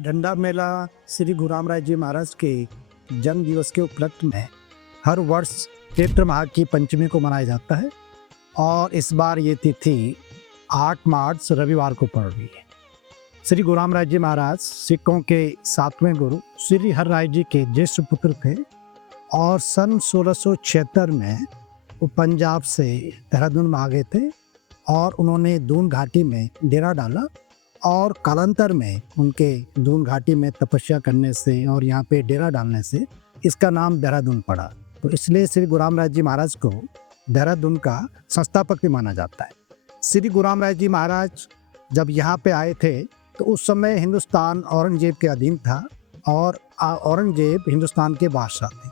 झंडा मेला श्री गुरु रामराय जी महाराज के जन्म दिवस के उपलक्ष्य में हर वर्ष चैत्र माह की पंचमी को मनाया जाता है और इस बार ये तिथि 8 मार्च रविवार को पड़ रही है। श्री गुरु रामराय जी महाराज सिखों के 7वें गुरु श्री हर राय जी के ज्येष्ठ पुत्र थे और सन 1676 में वो पंजाब से देहरादून में आ गए थे और उन्होंने दून घाटी में डेरा डाला और कालांतर में उनके दून घाटी में तपस्या करने से और यहाँ पे डेरा डालने से इसका नाम देहरादून पड़ा। तो इसलिए श्री गुरु रामराय जी महाराज को देहरादून का संस्थापक भी माना जाता है। श्री गुरु रामराय जी महाराज जब यहाँ पे आए थे तो उस समय हिंदुस्तान औरंगजेब के अधीन था और औरंगजेब हिंदुस्तान के बादशाह थे।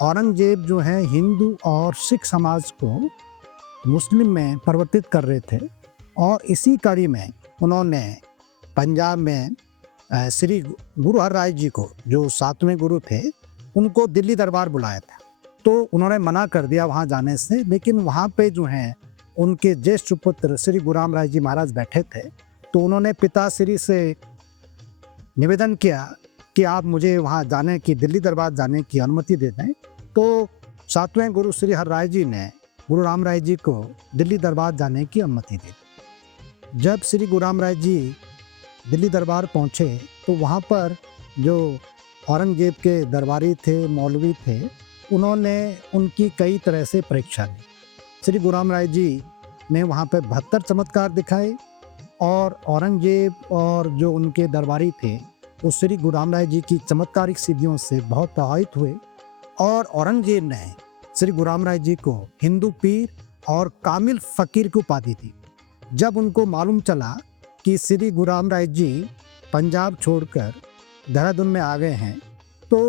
औरंगजेब जो है हिंदू और सिख समाज को मुस्लिम में परिवर्तित कर रहे थे और इसी कड़ी में उन्होंने पंजाब में श्री गुरु हर राय जी को जो 7वें गुरु थे उनको दिल्ली दरबार बुलाया था। तो उन्होंने मना कर दिया वहाँ जाने से, लेकिन वहाँ पे जो है उनके ज्येष्ठ पुत्र श्री गुरु रामराय जी महाराज बैठे थे। तो उन्होंने पिताश्री से निवेदन किया कि आप मुझे वहाँ जाने की, दिल्ली दरबार जाने की अनुमति दे दें। तो 7वें गुरु श्री हर राय जी ने गुरु रामराय जी को दिल्ली दरबार जाने की अनुमति दी। जब श्री गुरु रामराय जी दिल्ली दरबार पहुँचे तो वहाँ पर जो औरंगजेब के दरबारी थे, मौलवी थे, उन्होंने उनकी कई तरह से परीक्षा ली। श्री गुरु रामराय जी ने वहाँ पर 72 चमत्कार दिखाए और औरंगजेब और जो उनके दरबारी थे वो श्री गुरु रामराय जी की चमत्कारिक सिद्धियों से बहुत प्रभावित हुए और औरंगजेब ने श्री गुरु रामराय जी को हिंदू पीर और कामिल फ़कीर की उपाधि दी। जब उनको मालूम चला कि श्री गुरु रामराय जी पंजाब छोड़कर देहरादून में आ गए हैं तो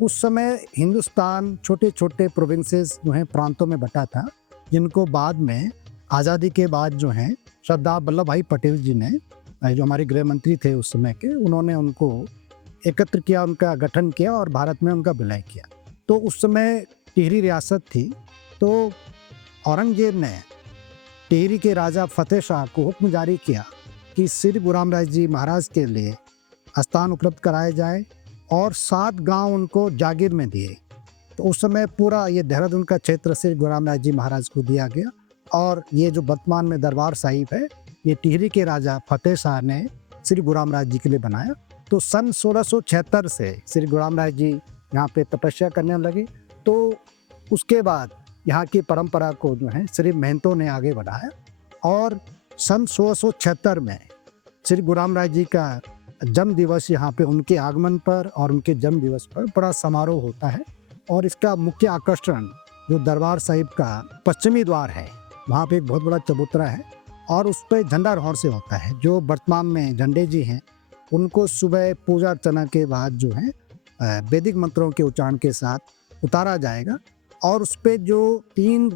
उस समय हिंदुस्तान छोटे छोटे प्रोविंसेस जो हैं प्रांतों में बटा था, जिनको बाद में आज़ादी के बाद जो हैं सरदार वल्लभ भाई पटेल जी ने, जो हमारे गृह मंत्री थे उस समय के, उन्होंने उनको एकत्र किया, उनका गठन किया और भारत में उनका विलय किया। तो उस समय टिहरी रियासत थी। तो औरंगजेब ने टिहरी के राजा फतेह शाह को हुक्म जारी किया कि श्री गुरु रामराय जी महाराज के लिए स्थान उपलब्ध कराए जाए और 7 गांव उनको जागीर में दिए। तो उस समय पूरा ये देहरादून का क्षेत्र श्री गुरु रामराय जी महाराज को दिया गया और ये जो वर्तमान में दरबार साहिब है ये टिहरी के राजा फतेह शाह ने श्री गुरु रामराय जी के लिए बनाया। तो सन 1676 से श्री गुरु रामराय जी यहाँ पे तपस्या करने लगे। तो उसके बाद यहाँ की परंपरा को जो है श्री महंतों ने आगे बढ़ाया और सन 1676 में श्री गुरु रामराय जी का जन्म दिवस यहाँ पे उनके आगमन पर और उनके जन्म दिवस पर बड़ा समारोह होता है। और इसका मुख्य आकर्षण जो दरबार साहिब का पश्चिमी द्वार है, वहाँ पे एक बहुत बड़ा चबूतरा है और उस पर झंडारोहण से होता है। जो वर्तमान में झंडे जी हैं उनको सुबह पूजा अर्चना के बाद जो है वैदिक मंत्रों के उच्चारण के साथ उतारा जाएगा और उस पर जो 3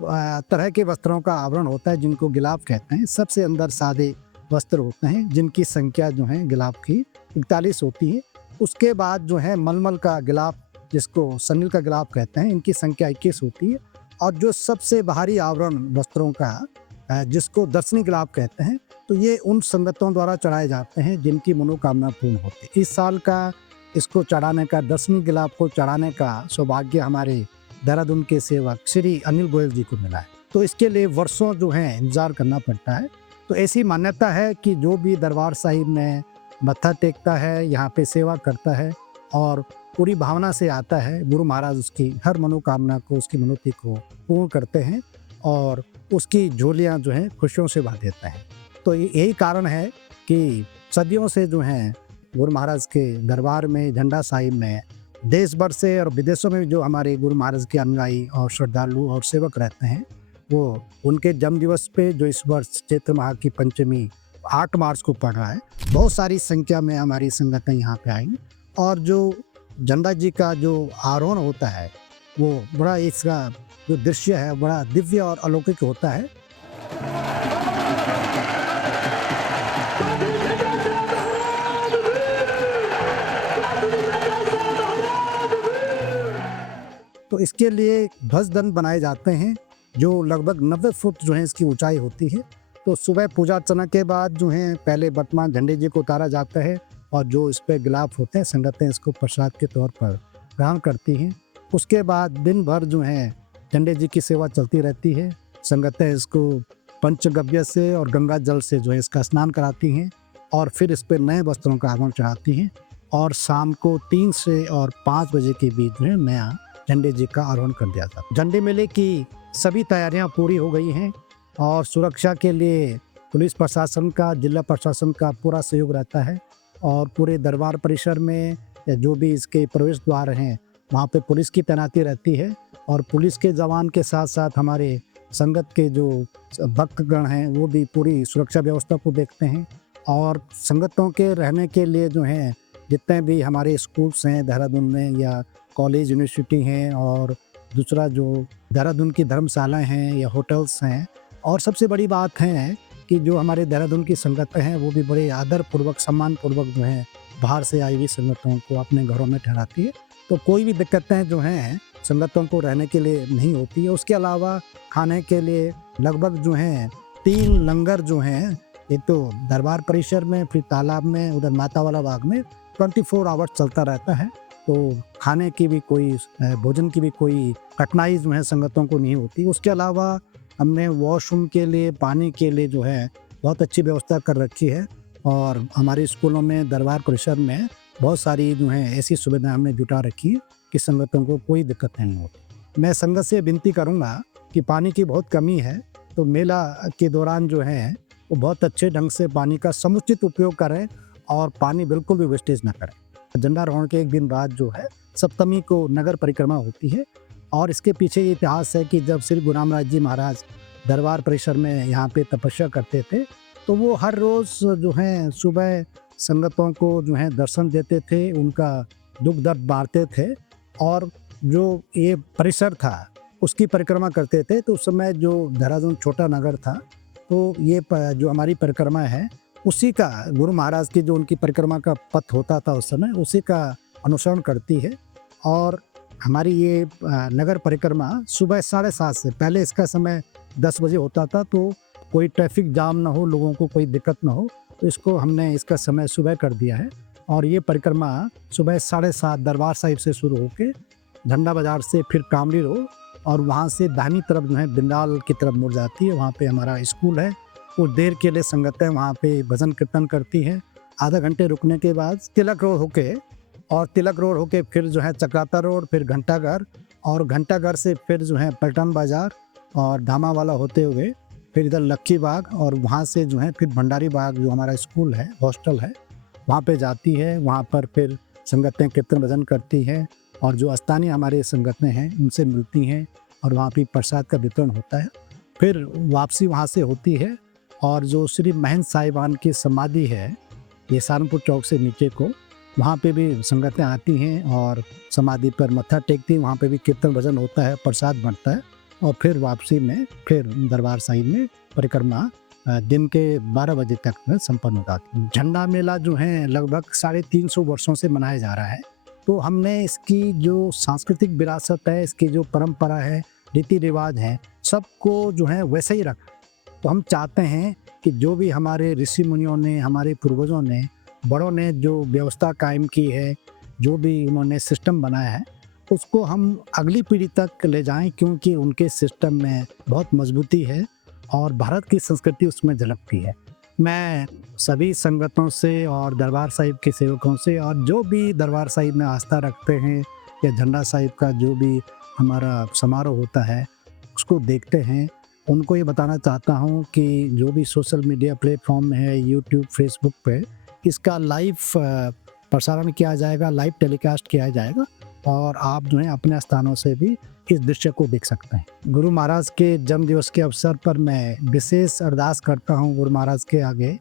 तरह के वस्त्रों का आवरण होता है जिनको गिलाफ कहते हैं। सबसे अंदर सादे वस्त्र होते हैं जिनकी संख्या जो है गिलाफ की 41 होती है। उसके बाद जो है मलमल का गिलाफ, जिसको सनील का गिलाफ कहते हैं, इनकी संख्या 21 होती है। और जो सबसे बाहरी आवरण वस्त्रों का जिसको दर्शनी गिलाफ कहते हैं, तो ये उन संगतों द्वारा चढ़ाए जाते हैं जिनकी मनोकामना पूर्ण होती है। इस साल का इसको चढ़ाने का, दर्शनी गिलाफ को चढ़ाने का सौभाग्य हमारे देहरादून के सेवक श्री अनिल गोयल जी को मिला है। तो इसके लिए वर्षों जो है इंतजार करना पड़ता है। तो ऐसी मान्यता है कि जो भी दरबार साहिब में मत्था टेकता है, यहाँ पे सेवा करता है और पूरी भावना से आता है, गुरु महाराज उसकी हर मनोकामना को, उसकी मनोती को पूर्ण करते हैं और उसकी झोलियाँ जो हैं खुशियों से भर देते हैं। तो यही कारण है कि सदियों से जो हैं गुरु महाराज के दरबार में, झंडा साहिब में, देश भर से और विदेशों में जो हमारे गुरु महाराज के अनुयायी और श्रद्धालु और सेवक रहते हैं, वो उनके जन्म दिवस पे जो इस वर्ष चैत्र माह की पंचमी 8 मार्च को पड़ रहा है, बहुत सारी संख्या में हमारी संगतें यहाँ पे आएंगी। और जो झंडा जी का जो आरोहण होता है वो बड़ा, इसका जो दृश्य है बड़ा दिव्य और अलौकिक होता है। तो इसके लिए ध्वज दंड बनाए जाते हैं जो लगभग 90 फुट जो है इसकी ऊंचाई होती है। तो सुबह पूजा अर्चना के बाद जो है पहले वर्तमान झंडे जी को उतारा जाता है और जो इस पे गिलाफ होते हैं संगतें इसको प्रसाद के तौर पर ग्रहण करती हैं। उसके बाद दिन भर जो है झंडे जी की सेवा चलती रहती है। संगतें इसको पंचगव्य से और गंगा जल से जो है इसका स्नान कराती हैं और फिर इस पर नए वस्त्रों का आगमन चढ़ाती हैं और शाम को 3 से और 5 बजे के बीच जो है नया झंडे जी का आरोहण कर दिया जाता है। झंडे मेले की सभी तैयारियां पूरी हो गई हैं और सुरक्षा के लिए पुलिस प्रशासन का, जिला प्रशासन का पूरा सहयोग रहता है और पूरे दरबार परिसर में या जो भी इसके प्रवेश द्वार हैं वहाँ पे पुलिस की तैनाती रहती है और पुलिस के जवान के साथ साथ हमारे संगत के जो भक्तगण हैं वो भी पूरी सुरक्षा व्यवस्था को देखते हैं। और संगतों के रहने के लिए जो हैं जितने भी हमारे स्कूल्स हैं देहरादून में या कॉलेज यूनिवर्सिटी हैं और दूसरा जो देहरादून की धर्मशालाएं हैं या होटल्स हैं, और सबसे बड़ी बात है कि जो हमारे देहरादून की संगतें हैं वो भी बड़े आदरपूर्वक सम्मानपूर्वक जो है बाहर से आई हुई संगतों को अपने घरों में ठहराती है। तो कोई भी दिक्कतें जो हैं संगतों को रहने के लिए नहीं होती है। उसके अलावा खाने के लिए लगभग जो हैं 3 लंगर जो हैं, एक तो दरबार परिसर में, फिर तालाब में, उधर माता वाला बाग में 24 आवर्स चलता रहता है। तो खाने की भी कोई भोजन की भी कोई कठिनाई जो है संगतों को नहीं होती। उसके अलावा हमने वॉशरूम के लिए, पानी के लिए जो है बहुत अच्छी व्यवस्था कर रखी है और हमारे स्कूलों में, दरबार परिसर में बहुत सारी जो है ऐसी सुविधाएं हमने जुटा रखी है कि संगतों को कोई दिक्कत नहीं होती। मैं संगत से विनती करूंगा कि पानी की बहुत कमी है तो मेला के दौरान जो है वो बहुत अच्छे ढंग से पानी का समुचित उपयोग करें और पानी बिल्कुल भी वेस्टेज ना करें। झंडारोहण के एक दिन बाद जो है सप्तमी को नगर परिक्रमा होती है और इसके पीछे ये इतिहास है कि जब श्री गुरु रामदास जी महाराज दरबार परिसर में यहाँ पे तपस्या करते थे तो वो हर रोज़ जो है सुबह संगतों को जो है दर्शन देते थे, उनका दुख दर्द बांटते थे और जो ये परिसर था उसकी परिक्रमा करते थे। तो उस समय जो देहरादून छोटा नगर था तो ये जो हमारी परिक्रमा है उसी का, गुरु महाराज की जो उनकी परिक्रमा का पथ होता था उस समय, उसी का अनुसरण करती है। और हमारी ये नगर परिक्रमा सुबह 7:30 से, पहले इसका समय 10 बजे होता था तो कोई ट्रैफिक जाम ना हो, लोगों को कोई दिक्कत ना हो, तो इसको हमने इसका समय सुबह कर दिया है। और ये परिक्रमा सुबह 7:30 दरबार साहिब से शुरू होकर झंडा बाजार से फिर कामड़ी रोड और वहाँ से दाहिनी तरफ जो है बिंदाल की तरफ मुड़ जाती है। वहाँ पे हमारा स्कूल है, कुछ देर के लिए संगतें वहाँ पे भजन कीर्तन करती हैं। आधा घंटे रुकने के बाद तिलक रोड होके फिर जो है चक्राता रोड, फिर घंटाघर और घंटाघर से फिर जो है पलटन बाजार और धामा वाला होते हुए फिर इधर लक्की बाग और वहाँ से जो है फिर भंडारी बाग जो हमारा स्कूल है, हॉस्टल है, वहाँ पे जाती है। वहाँ पर फिर संगतें कीर्तन भजन करती हैं और जो स्थानीय हमारे संगतें हैं उनसे मिलती हैं और वहाँ पे प्रसाद का वितरण होता है। फिर वापसी वहाँ से होती है और जो श्री महंत साहिबान की समाधि है ये सहारनपुर चौक से नीचे को, वहाँ पे भी संगतें आती हैं और समाधि पर मत्था टेकती हैं। वहाँ पे भी कीर्तन भजन होता है, प्रसाद बनता है और फिर वापसी में फिर दरबार साहिब में परिक्रमा दिन के 12 बजे तक में संपन्न हो जाती है। झंडा मेला जो है लगभग 350 वर्षों से मनाया जा रहा है। तो हमने इसकी जो सांस्कृतिक विरासत है, इसकी जो परंपरा है, रीति रिवाज हैं, सबको जो है वैसे ही रखा। तो हम चाहते हैं कि जो भी हमारे ऋषि मुनियों ने, हमारे पूर्वजों ने, बड़ों ने जो व्यवस्था कायम की है, जो भी उन्होंने सिस्टम बनाया है, उसको हम अगली पीढ़ी तक ले जाएं क्योंकि उनके सिस्टम में बहुत मजबूती है और भारत की संस्कृति उसमें झलकती है। मैं सभी संगतों से और दरबार साहिब के सेवकों से और जो भी दरबार साहिब में आस्था रखते हैं या झंडा साहिब का जो भी हमारा समारोह होता है उसको देखते हैं, उनको ये बताना चाहता हूँ कि जो भी सोशल मीडिया प्लेटफॉर्म है, यूट्यूब, फेसबुक पे इसका लाइव प्रसारण किया जाएगा, लाइव टेलीकास्ट किया जाएगा और आप जो है अपने स्थानों से भी इस दृश्य को देख सकते हैं। गुरु महाराज के जन्म दिवस के अवसर पर मैं विशेष अरदास करता हूँ गुरु महाराज के आगे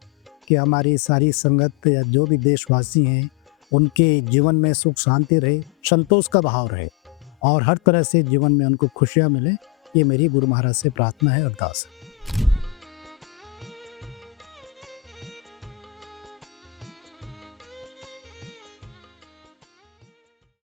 कि हमारी सारी संगत या जो भी देशवासी हैं उनके जीवन में सुख शांति रहे, संतोष का भाव रहे और हर तरह से जीवन में उनको खुशियाँ मिले। ये मेरी गुरु महाराज से प्रार्थना है, अरदास है।